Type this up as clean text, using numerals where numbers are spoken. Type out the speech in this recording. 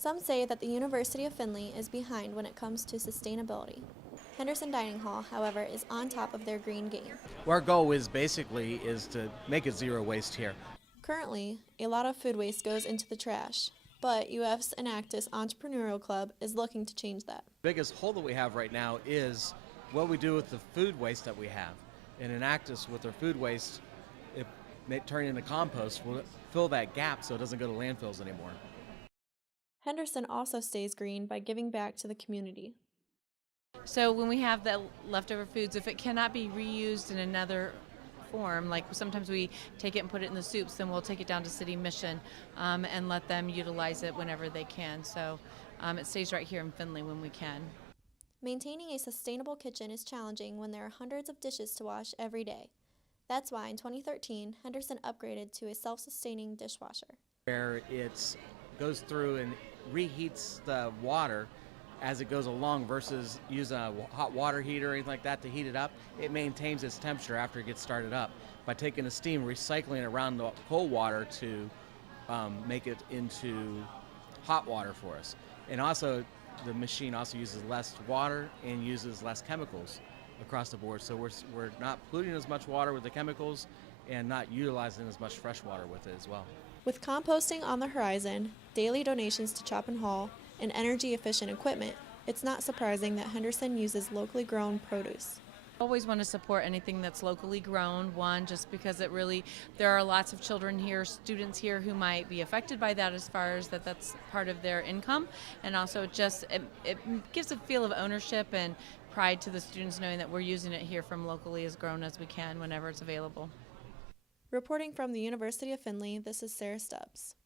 Some say that the University of Findlay is behind when it comes to sustainability. Henderson Dining Hall, however, is on top of their green game. Our goal is to make it zero waste here. Currently, a lot of food waste goes into the trash, but UF's Enactus Entrepreneurial Club is looking to change that. The biggest hole that we have right now is what we do with the food waste that we have. In Enactus, with our food waste, it may turn into compost, will fill that gap so it doesn't go to landfills anymore. Henderson also stays green by giving back to the community. So when we have the leftover foods, if it cannot be reused in another form, like sometimes we take it and put it in the soups, then we'll take it down to City Mission and let them utilize it whenever they can. So it stays right here in Findlay when we can. Maintaining a sustainable kitchen is challenging when there are hundreds of dishes to wash every day. That's why in 2013, Henderson upgraded to a self-sustaining dishwasher. Where it goes through and reheats the water as it goes along versus use a hot water heater or anything like that to heat it up. It maintains its temperature after it gets started up by taking the steam, recycling it around the cold water to make it into hot water for us. And also, the machine also uses less water and uses less chemicals across the board. So we're not polluting as much water with the chemicals and not utilizing as much fresh water with it as well. With composting on the horizon, daily donations to Chop and Haul, and energy-efficient equipment, it's not surprising that Henderson uses locally grown produce. Always want to support anything that's locally grown, one, just because there are lots of children here, students here who might be affected by that as far as that's part of their income, and also it gives a feel of ownership and pride to the students knowing that we're using it here from locally as grown as we can whenever it's available. Reporting from the University of Findlay, this is Sarah Stubbs.